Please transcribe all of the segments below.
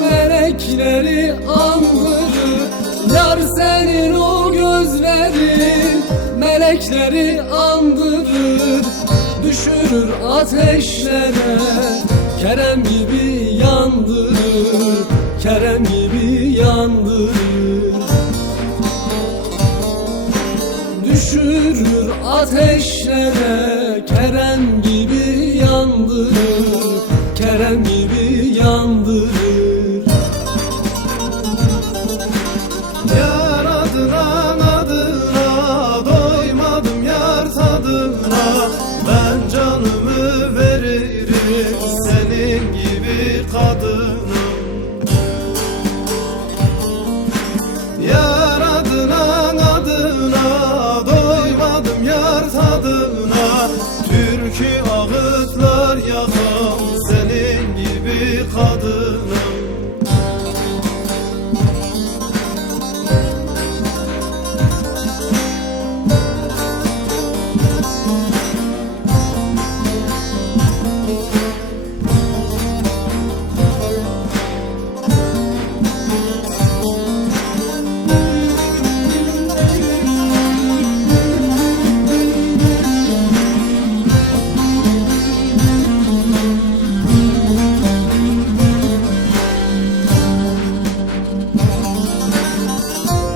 Melekleri andırır. Yar senin o gözlerin melekleri andırır. Düşürür ateşlere, Kerem gibi yandırır, Kerem gibi yandırır. Düşürür ateşlere, Kerem gibi yandırır, Kerem gibi yandırır. Yar adına doymadım yar tadına. Ben canımı veririm senin gibi kadına. Yar adına doymadım yar tadına. Türkü ağıtlar yakam senin gibi kadına.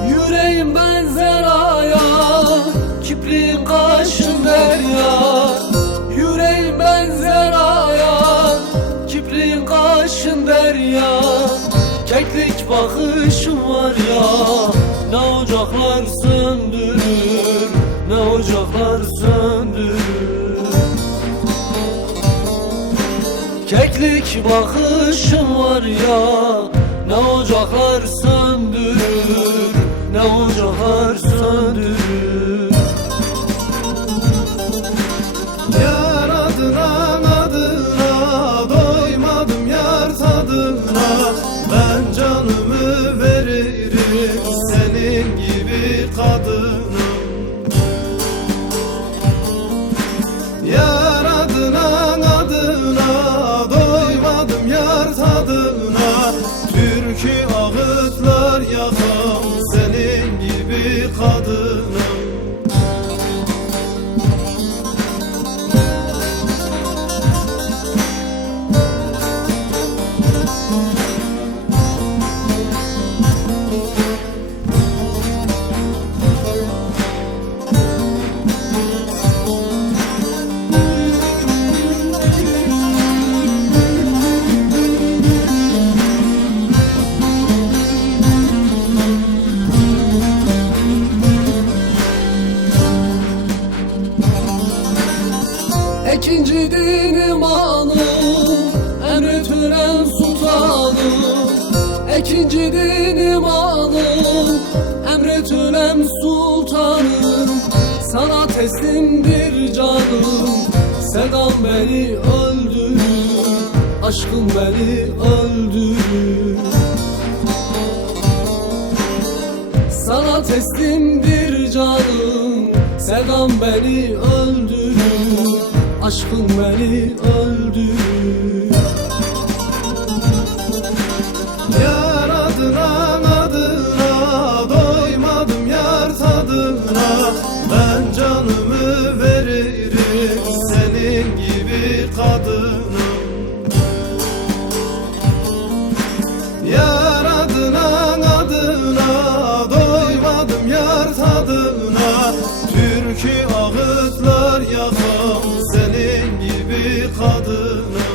Yüreğim benzer aya, kipriğin kaşın derya. Yüreğim benzer aya, kipriğin kaşın derya. Keklik bakışın var ya, ne ocaklar söndürür, ne ocaklar söndürür. Keklik bakışın var ya, ne ocaklar söndürür, ne ocaklar söndürür. Yar adına doymadım yar tadına. Ben canımı veririm senin gibi kadına. Yar adına doymadım yar tadına. Türkü ağıtlar yakam senin gibi kadına. İkinci din imanım, emretülen sultanım. İkinci din imanım, emretülen sultanım. Sana teslimdir canım, sevdam beni öldürür, aşkın beni öldürür. Sana teslimdir canım, sevdam beni öldürür, aşkın beni öldürür. Yar adına doymadım yar tadına. Ben canımı veririm senin gibi kadına. Yar adına doymadım yar tadına. Türkü ağıtlar yakam senin gibi kadına.